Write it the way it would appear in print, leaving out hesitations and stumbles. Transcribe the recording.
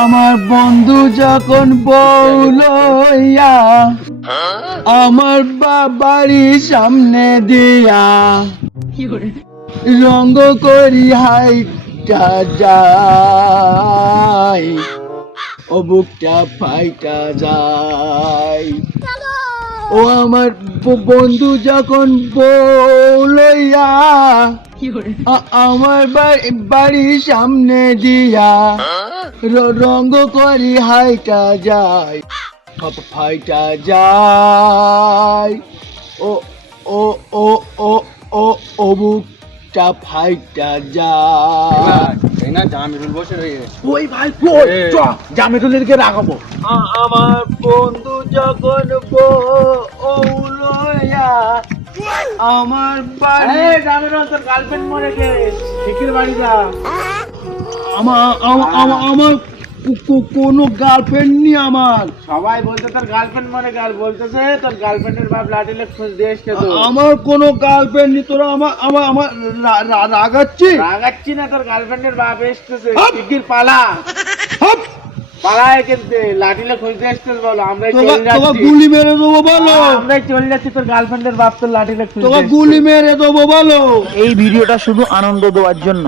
আমার বন্ধু যখন বউ লইয়া আমার বাড়ির সামনে দিয়া রঙ্গ করি হাইটা যায় ও বুকটা ফাইটা যায়। ও আমার বন্ধু যখন বউ লইয়া আমার বাড়ির সামনে দিয়া রঙ্গ করি হাইটা যায় ফাইটা যায় ও ও ও ও ও ও বুকটা ফাইটা যায়। ওই ভাই জামিরুলকে রাখাবো। আমার বন্ধু যখন বউ লইয়া আমার বাড়ি জামিরুল তোর গার্লফ্রেন্ড মরে গে শিখির বাড়ি যা। আমার কোনো গার্লফ্রেন্ড নেই আমার। সবাই বলতে তোর গার্লফ্রেন্ড মরে গাল বলতেছে তোর গার্লফ্রেন্ডের বাপ লাঠিলে খোঁজ দিয়ে এসছে তো। আমার কোনো গার্লফ্রেন্ড নেই, তোরা আমার আমার আমার রাগাচ্ছি। রাগাচ্ছি না, তোর গার্লফ্রেন্ডের বাপ এসতেছে শিখির পালা পালায় কিন্তু লাঠিলে খোঁজ দিয়ে এসতেছে বলো। আমরাই চলে যাচ্ছি, গুলি মেরে দেবো বলো। আমরাই চলে যাচ্ছি, তোর গার্লফ্রেন্ডের বাপ তোর লাঠিলে খোঁজ তোকে গুলি মেরে দেবো বলো। এই ভিডিওটা শুধু আনন্দ দেওয়ার জন্য।